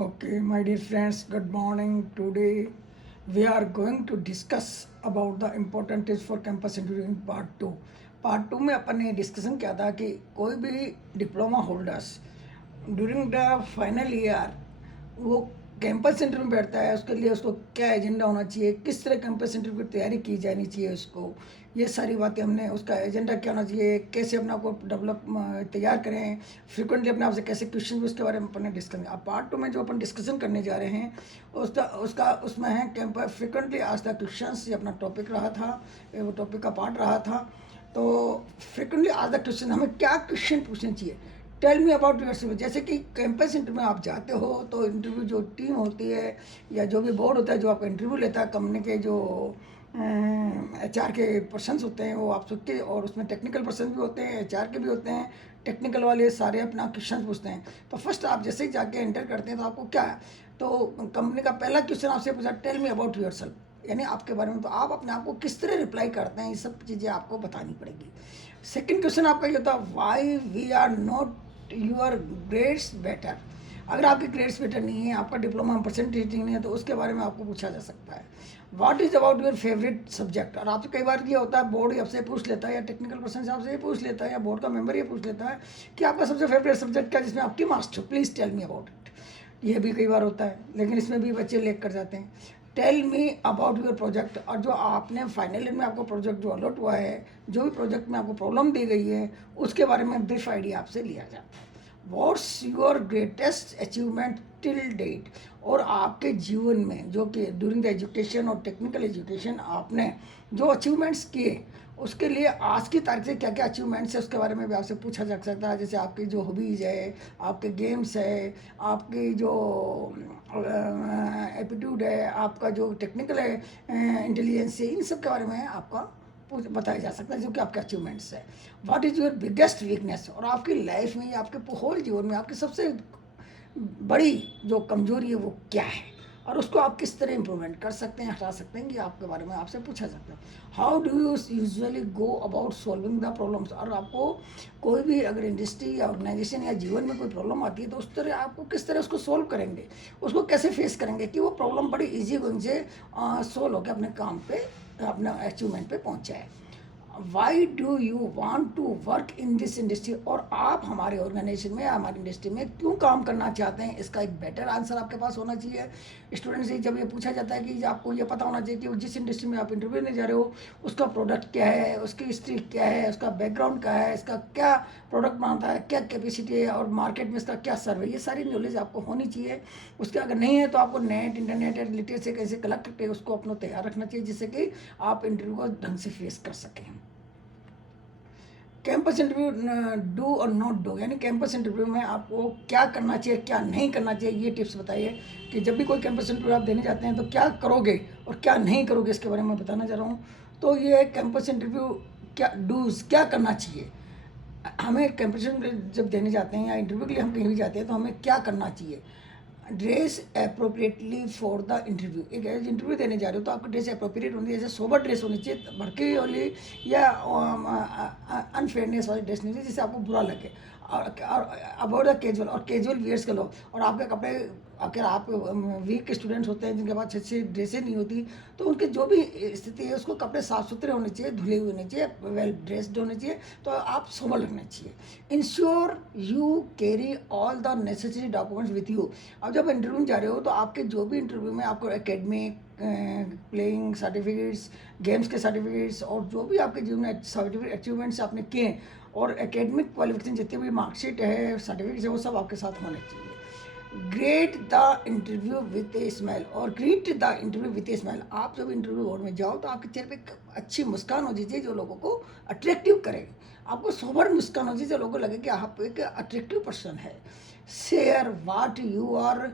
Okay, my dear friends, good morning. Today we are going to discuss about the important tips for campus interview in part 2. Part two में अपन ने discussion किया था कि कोई भी diploma holders during the final year वो campus interview में बैठता है, उसके लिए उसको क्या एजेंडा होना चाहिए, किस तरह कैंपस इंटरव्यू की तैयारी की जानी चाहिए उसको, ये सारी बातें हमने, उसका एजेंडा क्या होना चाहिए, कैसे अपने आप को डेवलप तैयार करें, फ्रिक्वेंटली अपने आप से कैसे क्वेश्चन, उसके बारे में अपन ने डिस्कस किया। अब पार्ट टू में जो अपन डिस्कशन करने जा रहे हैं उसका उसका उसमें है कैंपस फ्रिक्वेंटली आज तक क्वेश्चन, ये अपना टॉपिक रहा था, वो टॉपिक का पार्ट रहा था। तो फ्रिक्वेंटली आज द क्वेश्चन, हमें क्या क्वेश्चन पूछने चाहिए, tell me about yourself. जैसे कि कैंपस इंटरव्यू में आप जाते हो तो इंटरव्यू जो टीम होती है या जो भी बोर्ड होता है जो आपका इंटरव्यू लेता है, कंपनी के जो HR के पर्सन्स होते हैं वो आप सबके, और उसमें टेक्निकल पर्सन भी होते हैं, HR के भी होते हैं, टेक्निकल वाले सारे अपना क्वेश्चन पूछते हैं। तो फर्स्ट आप जैसे ही जाके एंटर करते हैं तो आपको क्या है, तो कंपनी का पहला क्वेश्चन आपसे पूछा tell me about yourself, यानी आपके बारे में। तो आप अपने आप को किस तरह रिप्लाई करते हैं, ये सब चीज़ें आपको बतानी पड़ेगी। सेकंड क्वेश्चन आपका ये होता है why we are not your grades better. अगर आपके ग्रेड्स बेटर नहीं है, आपका डिप्लोमा परसेंटेज नहीं है, तो उसके बारे में आपको पूछा जा सकता है। What is about your favourite subject. और आपसे कई बार ये होता है, बोर्ड आपसे पूछ लेता है या टेक्निकल पर्सन से आपसे ये पूछ लेता है या बोर्ड का मेंबर ये पूछ लेता है कि आपका सबसे फेवरेट सब्जेक्ट क्या है जिसमें आपकी मार्क्स हो, please tell me about it. ये भी कई बार होता है, लेकिन इसमें भी बच्चे लेक कर जाते हैं। Tell me about your project. और जो आपने फाइनल ईयर में आपको प्रोजेक्ट जो अलॉट हुआ है, जो भी प्रोजेक्ट में आपको प्रॉब्लम दी गई है, उसके बारे में ब्रीफ आइडिया आपसे लिया जाता है। What's your greatest achievement till date. और आपके जीवन में जो कि ड्यूरिंग द एजुकेशन और टेक्निकल एजुकेशन आपने जो अचीवमेंट्स किए, उसके लिए आज की तारीख से क्या क्या अचीवमेंट्स है उसके बारे में भी आपसे पूछा जा सकता है। जैसे आपकी जो हॉबीज़ है, आपके गेम्स है, आपकी जो एप्टीट्यूड है, आपका जो टेक्निकल है इंटेलिजेंस है, इन सब के बारे में आपका बताया जा सकता है जो कि आपके अचीवमेंट्स है। What is your biggest weakness. और आपकी लाइफ में या आपके होल जीवन में आपकी सबसे बड़ी जो कमजोरी है वो क्या है, और उसको आप किस तरह इम्प्रूवमेंट कर सकते हैं, हटा सकते हैं, ये आपके बारे में आपसे पूछा सकता है। How do you usually go about solving the problems. और आपको कोई भी अगर इंडस्ट्री या ऑर्गेनाइजेशन या जीवन में कोई प्रॉब्लम आती है तो उस तरह आपको किस तरह उसको सॉल्व करेंगे, उसको कैसे फेस करेंगे कि वो प्रॉब्लम बड़ी ईजी गोइंग से सॉल्व होकर अपने काम पे, अपने अचीवमेंट पे पहुँच जाए। Why do you want to work in this industry. और आप हमारे ऑर्गेनाइजेशन में, हमारी इंडस्ट्री में क्यों काम करना चाहते हैं, इसका एक बेटर आंसर आपके पास होना चाहिए। स्टूडेंट से जब ये पूछा जाता है कि आपको ये पता होना चाहिए कि जिस इंडस्ट्री में आप इंटरव्यू देने जा रहे हो उसका प्रोडक्ट क्या है, उसकी हिस्ट्री क्या है, उसका बैकग्राउंड क्या है, इसका क्या प्रोडक्ट बनाता है, क्या कैपेसिटी है, और मार्केट में इसका क्या सर्वे, ये सारी नॉलेज आपको होनी चाहिए। उसके अगर नहीं है तो आपको नेट, इंटरनेट या लिटरेसी कैसे कलेक्ट करके उसको अपना तैयार रखना चाहिए जिससे कि आप इंटरव्यू को ढंग से फेस कर सकें। कैंपस इंटरव्यू डू और नॉट डू, यानी कैंपस इंटरव्यू में आपको क्या करना चाहिए, क्या नहीं करना चाहिए, ये टिप्स बताइए कि जब भी कोई कैंपस इंटरव्यू आप देने जाते हैं तो क्या करोगे और क्या नहीं करोगे, इसके बारे में बताना चाह रहा हूँ। तो ये कैंपस इंटरव्यू क्या डूज, क्या करना चाहिए हमें कैंपस इंटरव्यू जब देने जाते हैं या इंटरव्यू के लिए हम कहीं भी जाते हैं तो हमें क्या करना चाहिए। Dress appropriately for the interview. एक इंटरव्यू देने जा रहे हो तो आपकी ड्रेस अप्रोप्रिएट होनी चाहिए, जैसे सोबर ड्रेस होनी चाहिए, भड़की वाली या अनफेयरनेस वाली ड्रेस नहीं चाहिए जिससे आपको बुरा लगे। और अबाउट द कैजुअल, और कैजुअल वेयर्स के लो। और आपके कपड़े, अगर आप वीक स्टूडेंट्स होते हैं जिनके पास अच्छी ड्रेसें नहीं होती, तो उनके जो भी स्थिति है उसको कपड़े साफ़ सुथरे होने चाहिए, धुले हुए होने चाहिए, वेल ड्रेस्ड होने चाहिए, तो आप सोबर लगना चाहिए। Ensure you carry all the necessary documents with you. अब जब इंटरव्यू में जा रहे हो तो आपके जो भी इंटरव्यू में आपको एकेडमिक, प्लेइंग सर्टिफिकेट्स, गेम्स के सर्टिफिकेट्स, और जो भी आपके जीवन में सर्टिफिकेट अचीवमेंट्स आपने किए हैं, और एकेडमिक क्वालिफिकेशन जितने भी मार्कशीट है, सर्टिफिकेट्स है, वो सब आपके साथ होने चाहिए। Greet the interview with a smile. और greet the interview with a smile, आप जब इंटरव्यू बोर्ड में जाओ तो आपके चेहरे पे एक अच्छी मुस्कान हो चाहिए जो लोगों को अट्रैक्टिव करे। आपको सोबर मुस्कान हो चाहिए जो लोगों को लगे कि आप एक अट्रैक्टिव पर्सन है। Share what you are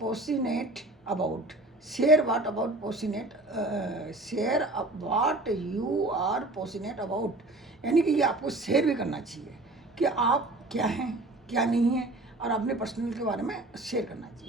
passionate about. Share what about passionate, share what you are passionate about, यानी कि ये आपको शेयर भी करना चाहिए कि आप क्या हैं, क्या नहीं है, और अपने पर्सनल के बारे में शेयर करना चाहिए।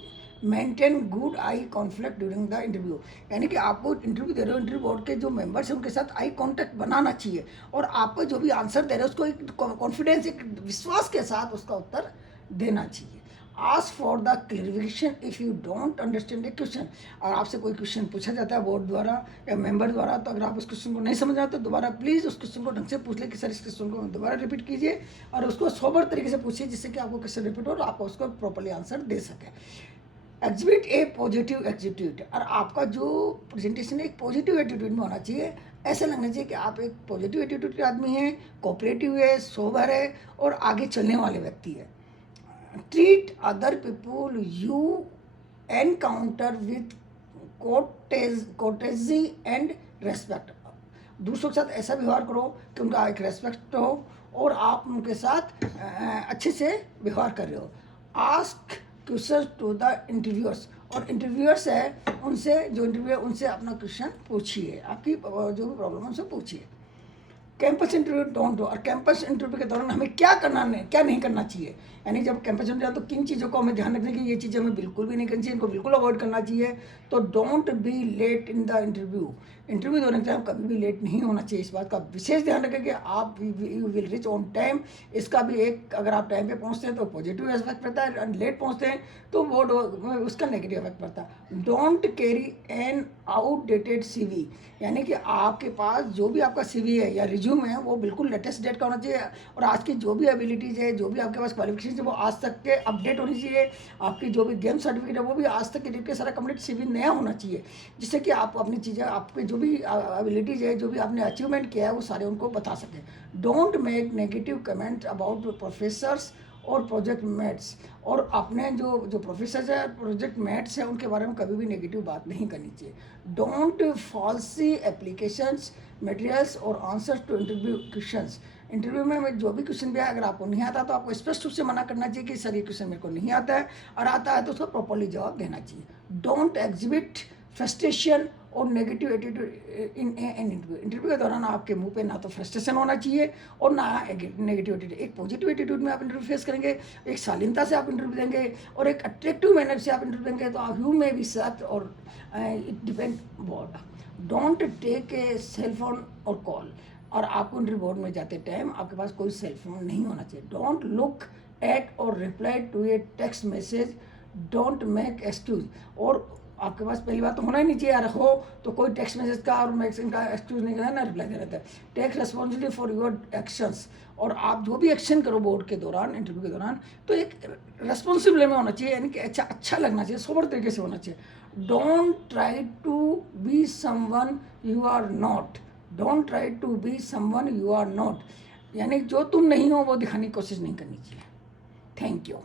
Maintain good I conflict during the interview, यानी कि आपको इंटरव्यू दे रहे हो, इंटरव्यू बोर्ड के जो मेंबर्स हैं उनके साथ आई कांटेक्ट बनाना चाहिए, और आपको जो भी आंसर दे रहे हो उसको एक कॉन्फिडेंस, एक विश्वास के साथ उसका उत्तर देना चाहिए। Ask for the clarification if you don't understand A question. और आपसे कोई क्वेश्चन पूछा जाता है बोर्ड द्वारा या मेंबर द्वारा, तो अगर आप उस क्वेश्चन को नहीं समझ आते तो दोबारा प्लीज़ उस क्वेश्चन को ढंग से पूछ ले कि सर इस क्वेश्चन को दोबारा रिपीट कीजिए, और उसको सोबर तरीके से पूछिए जिससे कि आपको क्वेश्चन रिपीट हो और आप उसको प्रॉपर्ली आंसर दे सकें। एग्जिबिट ए पॉजिटिव एटीट्यूड, और आपका जो प्रेजेंटेशन है एक पॉजिटिव एटीट्यूड में होना चाहिए। ऐसा लगना चाहिए कि आप एक पॉजिटिव एटीट्यूड के आदमी हैं, कोऑपरेटिव है, सोबर है और आगे चलने वाले व्यक्ति है। Treat other people you encounter with courtesy and respect. दूसरों के साथ ऐसा व्यवहार करो कि उनका एक रेस्पेक्ट हो और आप उनके साथ अच्छे से व्यवहार कर रहे हो। Ask question to the interviewers, और इंटरव्यूअर्स है उनसे, जो इंटरव्यू है उनसे अपना क्वेश्चन पूछिए, आपकी जो भी प्रॉब्लम है उनसे पूछिए। कैंपस इंटरव्यू डोंट डू, और कैंपस इंटरव्यू के दौरान हमें क्या करना नहीं, क्या नहीं करना चाहिए, यानी जब कैंपस इंटरव्यू तो किन चीज़ों को हमें ध्यान रखना चाहिए, ये चीज़ें हमें बिल्कुल भी नहीं करनी चाहिए, इनको बिल्कुल अवॉइड करना चाहिए। तो don't be late in the interview, interview दौरान टाइम कभी भी लेट नहीं होना चाहिए। इस बात का विशेष ध्यान रखें कि आप you will rich on time. इसका भी एक, अगर आप टाइम पे पहुंचते हैं तो पॉजिटिव एस्पेक्ट पड़ता है, और लेट पहुंचते हैं तो वो उसका नेगेटिव इफेक्ट पड़ता है। Don't carry an outdated CV, यानी कि आपके पास जो भी आपका सीवी है या रिज्यूम है वो बिल्कुल लेटेस्ट डेट का होना चाहिए, और आज की जो भी एबिलिटीज़ है, जो भी आपके पास क्वालिफिकेशन है वो आज तक के अपडेट होनी चाहिए। आपकी जो भी गेम सर्टिफिकेट है वो भी आज तक के डेट के सारा कंप्लीट सीवी नया होना चाहिए, जिससे कि आप अपनी चीज़ें, आपके जो भी एबिलिटीज़ है, जो भी आपने अचीवमेंट किया है वो सारे उनको बता सकें। Don't make negative comment about professors और प्रोजेक्ट मेट्स, और अपने जो प्रोफेसर है, प्रोजेक्ट मेट्स हैं, उनके बारे में कभी भी नेगेटिव बात नहीं करनी चाहिए। Don't falsify applications materials or answers to interview questions, interview में जो भी क्वेश्चन भी है अगर आपको नहीं आता तो आपको स्पष्ट रूप से मना करना चाहिए कि सर ये क्वेश्चन मेरे को नहीं आता है, और आता है तो उसका प्रॉपरली जवाब देना चाहिए। डोंट एग्जिबिट फ्रस्ट्रेशन और negative attitude in interview, interview के दौरान आपके मुंह पे ना तो फ्रस्ट्रेशन होना चाहिए और ना नेगेटिव एटीट्यूड। एक पॉजिटिव एटीट्यूड में आप इंटरव्यू फेस करेंगे, एक शालीनता से आप इंटरव्यू देंगे और एक अट्रैक्टिव मैनर से आप इंटरव्यू देंगे, तो you may be search or it depend what. Don't take a cellphone or call, और आपको इंटरव्यू बोर्ड में जाते टाइम आपके पास कोई सेलफोन नहीं होना चाहिए। Don't look at or reply to a text message, don't make excuse, और आपके पास पहली बात तो होना ही नहीं चाहिए, यार हो तो कोई टेक्स्ट मैसेज का और मैक्सिम का एक्सक्यूज नहीं करना, ना रिप्लाई दे रहता है। Take responsibility for your actions, और आप जो भी एक्शन करो बोर्ड के दौरान, इंटरव्यू के दौरान, तो एक रेस्पॉन्सिबल में होना चाहिए, यानी कि अच्छा लगना चाहिए, सोबर तरीके से होना चाहिए। Don't try to be someone you are not, don't try to be someone you are not, यानी जो तुम नहीं हो वो दिखाने की कोशिश नहीं करनी चाहिए। Thank you.